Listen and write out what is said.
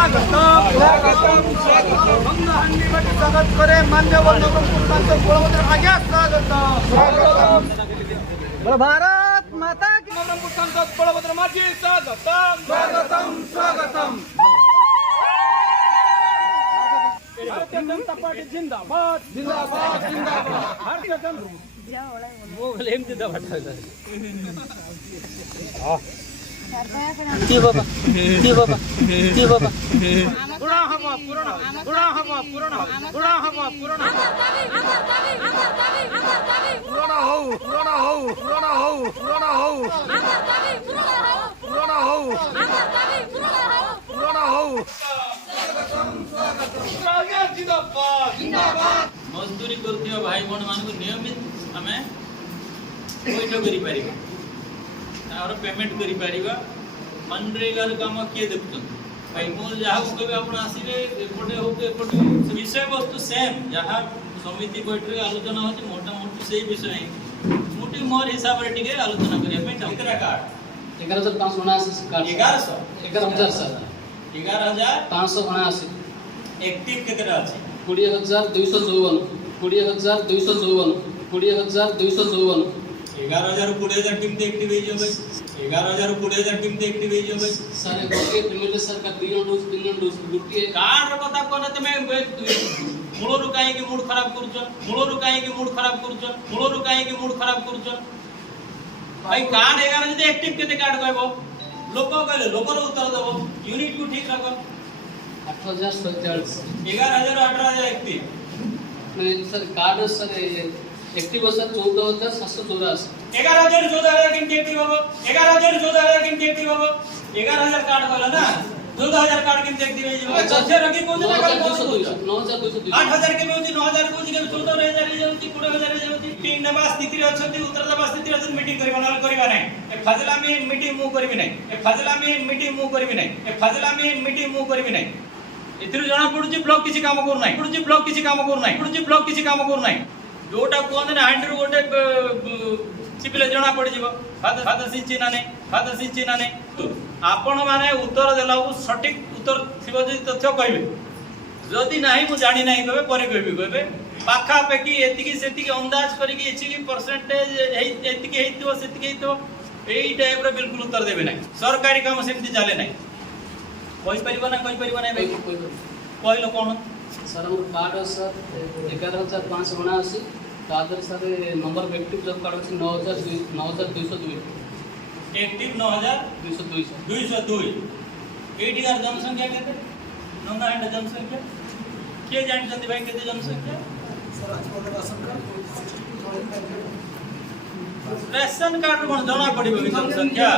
स्वागत करे मान्यवर नवरंगपुर सांसद बलभद्र आज्ञा स्वागत भारत माता की नवरंगपुर सांसद बलभद्र माझी स्वागतम स्वागतम स्वागतम भारतीय जनता पार्टी जिंदाबाद जिंदाबाद जिंदाबाद भारतीय जनता वो लेम दिदा बटायला ती बाबा पूर्ण हवा पूर्ण पूर्ण हवा पूर्ण पूर्ण हवा पूर्ण पूर्ण हो पूर्ण हो पूर्ण हो पूर्ण हो पूर्ण हो पूर्ण हो मजदूरी करथिबा भाई बहन मान को नियमित हमें पैठ करि परिबा तार पेमेंट करि परिबा मनरेगा काम किए देखुछन भाई मो जहा कहबे आपण आसीबे एपटे हो के एपटे विषय वस्तु सेम जहा समिति बैठ रे आलोचना होची मोटा मोटी सेही विषय है मोटी मोर हिसाब रे टिके आलोचना करिया पे कितना कार्ड 11579 कार्ड 11000 सर 11579 एक्टिव कितना अछि 20254 20254 20254 11000 20000 टीम ते एक्टिव हे जो भाई 11000 20000 टीम ते एक्टिव हे जो भाई सर गोटे एमएलए सर का 3 डोज गुटी कार्ड रो कथा कोन तमे मूलरु काहे की मूड खराब करूछ मूलरु काहे की मूड खराब करूछ मूलरु काहे की मूड खराब करूछ भाई कार्ड 11 जदि एक्टिव केते कार्ड कहबो लोक कहले लोकर उत्तर देबो यूनिट को ठीक रखो 8047 11000 18000 एक्टिव नहीं sir card sir active sir 14784 11000 14000 किंमत एक्टिव होबो 11000 14000 किंमत एक्टिव होबो 11000 कार्ड कहला ना 12000 कार्ड किंमत एक्टिव हे जो अच्छा रखी कोन ना 9202 8000 के होची 9000 को जी 14000 हे जाउची 20000 हे जाउची टीम नबा स्थिति रे अछंती उत्तर दबा स्थिति रे अछन मीटिंग करबा ना करबा नै ए फाजला में मीटिंग मु करबी नै ए फाजला में मीटिंग मु करबी नै ए फाजला में मीटिंग मु करबी नै एथिरु जणा पडुची ब्लॉक किछि काम करू नै पडुची ब्लॉक किछि काम करू नै पडुची ब्लॉक किछि काम करू नै जोटा कोन ना हैंडर गोटे चिपिले जणा पड़ जिवो फादर सिंची ना नै आपण माने उत्तर देलाउ सटीक उत्तर थिबो जे तथ्य कहबे जदि नाही मु जानि नाही कहबे परे कहबे पाखा पेकी एतिकी सेतिकी अंदाज करिकी एचिकी परसेंटेज एतिकी हेतिबो सेतिकी हेतिबो एई टाइप रे बिल्कुल उत्तर देबे नाही सरकारी काम सेमति चले नाही कहि परिबो ना भाई कहलो कोन सर हमर कार्ड सर 11579 तादर sir number active job card अछि 9202 एक्टिव 9202 एटी आर जनसंख्या केते नंदा हैंड जनसंख्या के जानछन्ती भाई केते जनसंख्या सर आज राशन कार्ड रेशन कार्ड कोन जणा पड़िबो जनसंख्या